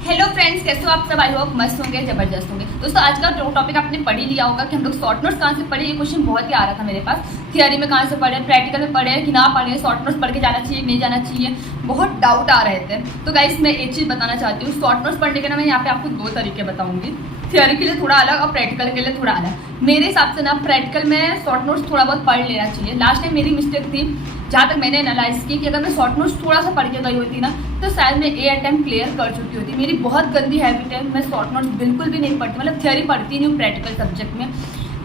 Hello friends, कैसे हो आप सब? आई होप मस्त होंगे, जबरदस्त होंगे। दोस्तों, आज का टॉपिक आपने पढ़ ही लिया होगा कि हम लोग शॉर्ट नोट्स कहाँ से पढ़े। ये क्वेश्चन बहुत ही आ रहा था मेरे पास। थियरी में कहाँ से पढ़े, प्रैक्टिकल में पढ़े कि ना पढ़े, शॉर्ट नोट्स पढ़ के जाना चाहिए नहीं जाना चाहिए, बहुत डाउट आ रहे थे। तो गाइस, मैं एक चीज़ बताना चाहती हूँ। शॉर्ट नोट्स पढ़ने के ना मैं यहाँ पे आपको दो तरीके बताऊंगी। थियरी के लिए थोड़ा अलग और प्रैक्टिकल के लिए थोड़ा अलग। मेरे हिसाब से ना प्रैक्टिकल में शॉर्ट नोट्स थोड़ा बहुत पढ़ लेना चाहिए। लास्ट टाइम मेरी मिस्टेक थी, जहाँ तक मैंने एनालाइज की, कि अगर मैं शॉर्ट नोट्स थोड़ा सा पढ़ के गई होती ना तो शायद मैं ए अटेम्प्ट क्लियर कर चुकी होती। मेरी बहुत गंदी हैबिट है, मैं शॉर्ट नोट्स बिल्कुल भी नहीं पढ़ती, मतलब थियरी पढ़ती नहीं हूँ प्रैक्टिकल सब्जेक्ट में।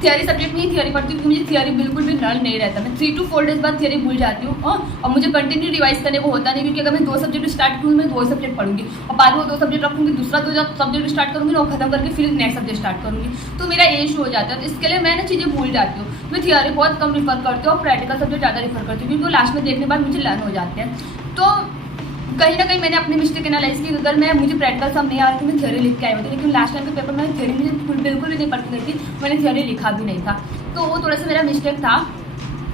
थियरी सब्जेक्ट में ही थियरी पढ़ती हूँ क्योंकि मुझे थियरी बिल्कुल भी नल नहीं रहता। मैं 3 to 4 डेज बाद थियरी भूल जाती हूँ और मुझे कंटिन्यू रिवाइज करने को होता नहीं, क्योंकि अगर मैं 2 सब्जेक्ट स्टार्ट करूँ मैं 2 सब्जेक्ट पढ़ूंगी और बाद में 2 सब्जेक्ट रखूँगी, दूसरा 2 सब्जेक्ट स्टार्ट करूँगी और खत्म करके फिर नेक्स्ट सब्जेक्ट स्टार्ट करूँगी, तो मेरा ये इशू हो जाता है। तो इसके लिए मैं ना चीज़ें भूल जाती हूँ। मैं थियरी बहुत कम रिफर करती हूँ और प्रैक्टिकल सब्जेक्ट ज़्यादा रिफर करती हूँ, क्योंकि वो लास्ट में देखने के बाद मुझे लर्न हो जाते हैं। तो कहीं ना कहीं मैंने अपनी मिस्टेक एनालाइज की। अगर मुझे प्रैक्टिकल सब नहीं आ रहा तो मैं थियरी लिख के आई होती, लेकिन लास्ट टाइम के पेपर में थियरी मुझे बिल्कुल भी नहीं पढ़ती गई थी, मैंने थियरी लिखा भी नहीं था, तो वो थोड़ा सा मेरा मिस्टेक था।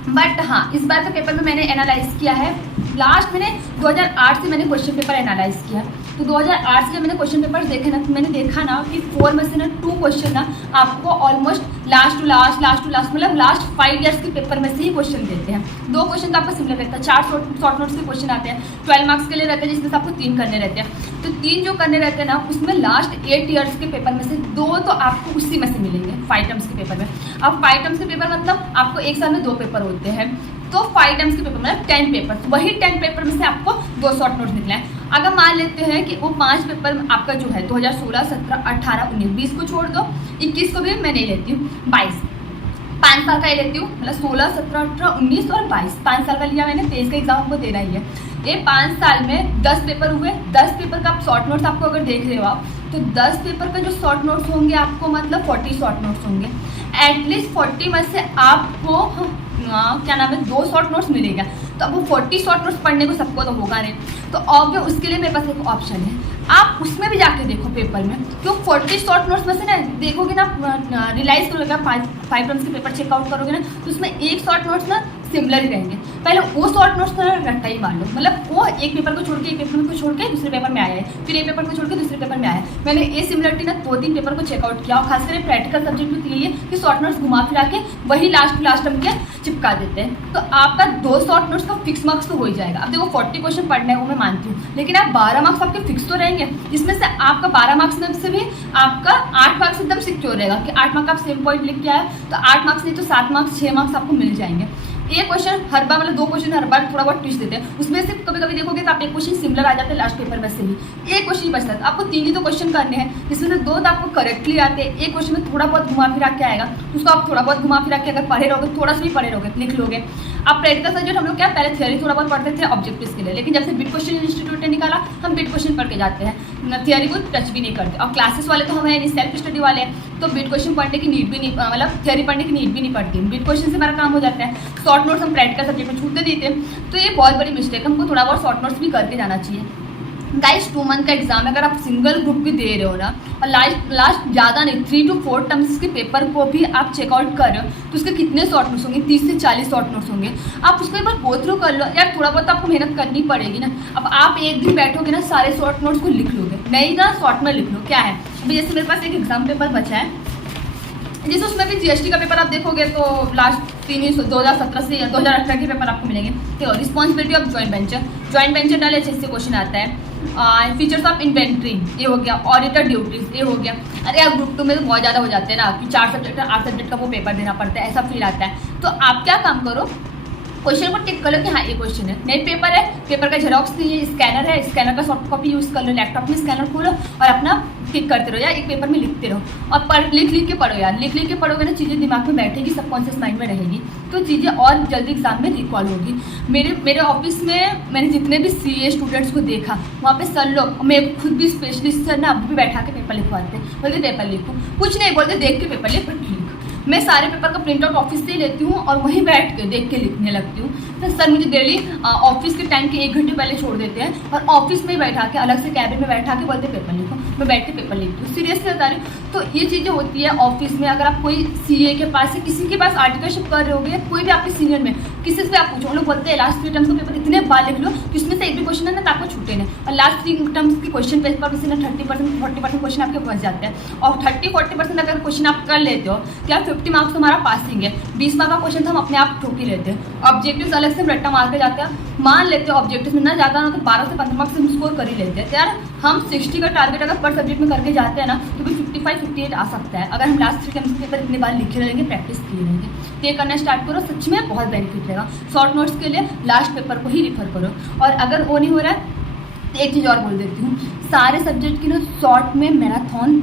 बट हाँ, इस बार के पेपर में मैंने एनालाइज किया है। लास्ट मैंने 2008 से मैंने क्वेश्चन पेपर एनालाइज किया। तो 2008 से जब मैंने क्वेश्चन पेपर देखे ना, तो मैंने देखा ना कि 4 में से ना 2 क्वेश्चन ना आपको ऑलमोस्ट लास्ट टू लास्ट मतलब लास्ट 5 ईयर्स के पेपर में से ही क्वेश्चन देते हैं। 2 क्वेश्चन तो आपका सिमिलर रहता है। 4 शॉर्ट नोट्स के क्वेश्चन आते हैं, 12 मार्क्स के लिए रहते हैं, जिसमें से आपको 3 करने रहते हैं। तो 3 जो करने रहते हैं ना, उसमें लास्ट 8 ईयर्स के पेपर में से 2 तो आपको उसी में से मिलेंगे 5 टर्म्स के पेपर में। अब 5 टर्म्स के पेपर मतलब आपको एक साल में 2 पेपर होते हैं, तो 5 टर्म्स के पेपर मतलब 10 पेपर, वही 10 पेपर में से आपको 2 शॉर्ट नोट्स निकले हैं। अगर मान लेते हैं कि वो 5 पेपर आपका जो है 2016, 17, 18, 19, 20 को छोड़ दो, 21 को भी मैं नहीं लेती हूँ, 22 5 साल का ही लेती हूँ, मतलब 16, 17, 18, 19 और 22 5 साल का लिया मैंने। 23 का एग्जाम आपको देना ही है। ये 5 साल में 10 पेपर हुए। 10 पेपर का आप शॉर्ट नोट्स आपको अगर देख रहे हो आप, तो 10 पेपर का जो शॉर्ट नोट्स होंगे आपको मतलब 40 शॉर्ट नोट्स होंगे। एटलीस्ट 40 में से आपको क्या नाम है 2 शॉर्ट नोट्स मिलेगा। तो अब वो 40 शॉर्ट नोट्स पढ़ने को सबको तो होगा नहीं, तो ऑब्वियस उसके लिए मेरे पास एक ऑप्शन है। आप उसमें भी जाके देखो पेपर में, क्यों 40 शॉर्ट नोट्स में से ना देखोगे ना, रियलाइज करोगे, 5 टर्म्स के पेपर चेकआउट करोगे ना, तो उसमें एक शॉर्ट नोट्स ना सिमिलर ही रहेंगे। पहले वो शॉर्ट नोट्स का रट्टा ही मार लो, मतलब वो एक पेपर को छोड़ के एक पेपर को छोड़ के दूसरे पेपर में आया है, फिर एक पेपर को छोड़ के दूसरे पेपर में आया है। मैंने ये सिमिलरिटी ना 2-3 पेपर को चेकआउट किया, और खासकर प्रैक्टिकल सब्जेक्ट में यही है कि शॉर्ट नोट्स घुमा फिरा के वही लास्ट टर्म के चिपका देते हैं। तो आपका 2 शॉर्ट नोट्स का फिक्स मार्क्स तो हो ही जाएगा। अब देखो 40 क्वेश्चन पढ़ना है वो मैं मानती हूँ, लेकिन आप 12 मार्क्स आपके फिक्स तो रहेंगे, जिसमें से आपका 12 मार्क्स में से भी आपका 8 मार्क्स एकदम सिक्योर रहेगा कि 8 मार्क्स आप सेम पॉइंट लिख के आए, तो 8 मार्क्स नहीं तो 7 मार्क्स 6 मार्क्स आपको मिल जाएंगे। एक क्वेश्चन हर बार मतलब 2 क्वेश्चन हर बार थोड़ा बहुत ट्विस्ट देते हैं, उसमें से कभी कभी देखोगे तो आप एक क्वेश्चन सिमिलर आ जाते हैं लास्ट पेपर में से ही, एक क्वेश्चन ही बचता है। आपको 3 ही तो क्वेश्चन करने हैं, जिसमें से 2 तो आपको करेक्टली आते हैं, एक क्वेश्चन में थोड़ा बहुत घुमा फिरा के आएगा, उसको आप थोड़ा बहुत घुमा फिरा के अगर पढ़े रहोगे, थोड़ा सा भी पढ़े रहोगे, लिख लोगे। अब प्रैक्टिकल सब्जेक्ट हम लोग क्या पहले थियरी थोड़ा बहुत पढ़ते थे ऑब्जेक्टिव्स के लिए, लेकिन जब से बिट क्वेश्चन इंस्टीट्यूट ने निकाला, हम बिट क्वेश्चन पढ़ के जाते हैं, थियरी को टच भी नहीं करते। और क्लासेस वाले तो हम है नहीं, सेल्फ स्टडी वाले हैं, तो बिट क्वेश्चन पढ़ने की नीड भी नहीं, मतलब थियरी पढ़ने की नीड भी नहीं पड़ती। बिट क्वेश्चन से हमारा काम हो जाता है। शॉर्ट नोट्स हम प्रैक्टिकल सब्जेक्ट में छूटते देते हैं, तो ये बहुत बड़ी मिस्टेक है। हमको थोड़ा बहुत शॉर्ट नोट्स भी करके जाना चाहिए। गाइस, 2 मंथ का एग्जाम है, अगर आप सिंगल ग्रुप भी दे रहे हो ना, और लास्ट ज़्यादा नहीं 3 to 4 टर्म्स के पेपर को भी आप चेकआउट कर रहे हो, तो उसके कितने शॉर्ट नोट्स होंगे? 30 से 40 शॉर्ट नोट्स होंगे। आप उसको एक बार गो थ्रू कर लो यार, थोड़ा बहुत आपको मेहनत करनी पड़ेगी ना। अब आप एक दिन बैठोगे ना, सारे शॉर्ट नोट्स को लिख लोगे नहीं ना, शॉर्ट में लिख लो। क्या है, अभी जैसे मेरे पास एक एग्जाम पेपर बचा है, जैसे उसमें भी जीएसटी का पेपर आप देखोगे तो लास्ट 2017 से 2018 के पेपर आपको मिलेंगे। देखो, रिस्पॉन्सिबिलिटी ऑफ जॉइंट वेंचर डाले अच्छे से क्वेश्चन आता है। फीचर्स ऑफ इन्वेंट्री ये हो गया, ऑडिटर ड्यूटीज ये हो गया। अरे यार, ग्रुप 2 में तो बहुत ज़्यादा हो जाते हैं ना कि 4 सब्जेक्ट 8 सब्जेक्ट का वो पेपर देना पड़ता है, ऐसा फील आता है। तो आप क्या काम करो, क्वेश्चन को टिक कर लो कि हाँ ये क्वेश्चन है, नेट पेपर है, पेपर का जेरोक्स नहीं है, स्कैनर है, स्कैनर का सॉफ्ट कॉपी यूज़ कर लो, लैपटॉप में स्कैनर खोलो और अपना टिक करते रहो, या एक पेपर में लिखते रहो और लिख के पढ़ो यार। लिख के पढ़ोगे ना, चीज़ें दिमाग में बैठेगी, सबकॉन्शियस माइंड में रहेगी, तो चीज़ें और जल्दी एग्जाम में रिकॉल होगी। मेरे ऑफिस में मैंने जितने भी सीए स्टूडेंट्स को देखा, वहाँ पे सर लोग, मैं खुद भी स्पेशलिस्ट सर ना अब भी बैठा के पेपर लिखवाते, बोलते पेपर लिखो, कुछ नहीं बोलते, देख के पेपर लिख, ठीक। मैं सारे पेपर का प्रिंट आउट ऑफिस से ही लेती हूँ और वहीं बैठ के देख के लिखने लगती हूँ। तो सर मुझे डेली ऑफिस के टाइम के 1 घंटे पहले छोड़ देते हैं और ऑफिस में ही बैठा के, अलग से कैबिन में बैठा के बोलते पेपर लिखो, मैं बैठ के पेपर लिखती हूँ। सीरियसली बता रही हूँ। तो ये चीज़ें होती है ऑफिस में। अगर आप कोई सीए के पास या किसी के पास आर्टिकलशिप कर रहे होगे, या कोई भी आपके सीनियर में, किसी से भी आप पूछो, उन लोग बोलते हैं लास्ट 3 टर्म्स का पेपर इतने बार लिख लो कि उसमें से एक भी क्वेश्चन है ना तो आपको छूटे नहीं, और लास्ट 3 टर्म्स के क्वेश्चन पेपर पर ना 30% 40% क्वेश्चन आपके बच जाते हैं, और 30-40% अगर क्वेश्चन आप कर लेते हो तो यार 50 मार्क्स हमारा पासिंग है। 20 मार्क का क्वेश्चन तो हम अपने आप ठोक ही लेते हैं। ऑब्जेक्टिव्स अलग से हम रट्टा मार के जाते हैं, मान लेते हैं ऑब्जेक्टिव में ना ज़्यादा ना तो 12 से 15 मार्क्स हम स्कोर कर ही लेते हैं। तो यार हम 60 का टारगेट अगर पर सब्जेक्ट में करके जाते हैं ना तो भी 55-58 आ सकता है, अगर हम लास्ट 3 टर्म्स पेपर इतनी बार लिखे रहेंगे, प्रैक्टिस किए रहेंगे। तो ये करना स्टार्ट करो, सच में बहुत बेनिफिट रहेगा। शॉर्ट नोट्स के लिए लास्ट पेपर को ही रिफर करो, और अगर वो नहीं हो रहा है तो एक चीज़ और बोल देती हूँ, सारे सब्जेक्ट की ना शॉर्ट में मैराथन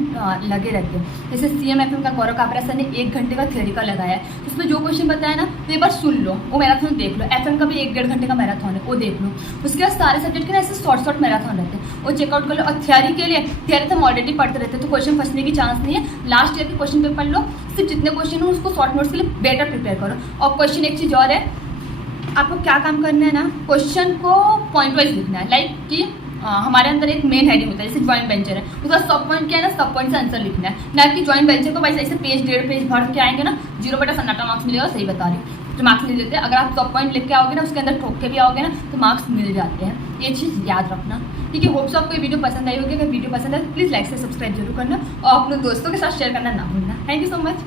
लगे रहते हैं। जैसे CMFM का गौरव काबरा सर ने 1 घंटे का थ्योरी का लगाया है, उसमें जो क्वेश्चन बताया ना तो एक बार सुन लो, वो मैराथन देख लो। FM का भी 1-1.5 घंटे का मैराथन है, वो देख लो। उसके बाद सारे सब्जेक्ट के ना ऐसे शॉर्ट मैराथन रहते हैं, वो चेकआउट कर लो। और थ्योरी के लिए थ्योरी तो हम ऑलरेडी पढ़ते रहते हैं, तो क्वेश्चन फंसने की चांस नहीं है। लास्ट ईयर के क्वेश्चन पेपर लो, सिर्फ जितने क्वेश्चन हो उसको शॉर्ट नोट्स के लिए बेटर प्रिपेयर करो। और क्वेश्चन एक चीज़ और है, आपको क्या काम करना है ना, क्वेश्चन को पॉइंट वाइज लिखना है। लाइक कि हमारे अंदर एक मेन हेडिंग होता है, जैसे जॉइंट वेंचर है, उसका सब पॉइंट क्या है ना, सब पॉइंट से आंसर लिखना है, ना कि जॉइंट वेंचर को भाई ऐसे पेज 1.5 पेज भर के आएंगे ना 0/सन्नाटा मार्क्स मिलेगा। सही बता रही हूँ, तो मार्क्स नहीं देते। अगर आप सब पॉइंट लिख के आओगे ना, उसके अंदर ठोक के भी आओगे ना तो मार्क्स मिल जाते हैं। ये चीज़ याद रखना, ठीक है। होप्स आपको ये वीडियो पसंद आई होगी। अगर वीडियो पसंद आए तो प्लीज़ लाइक से सब्सक्राइब जरूर करना, और अपने दोस्तों के साथ शेयर करना ना भूलना। Thank you so much.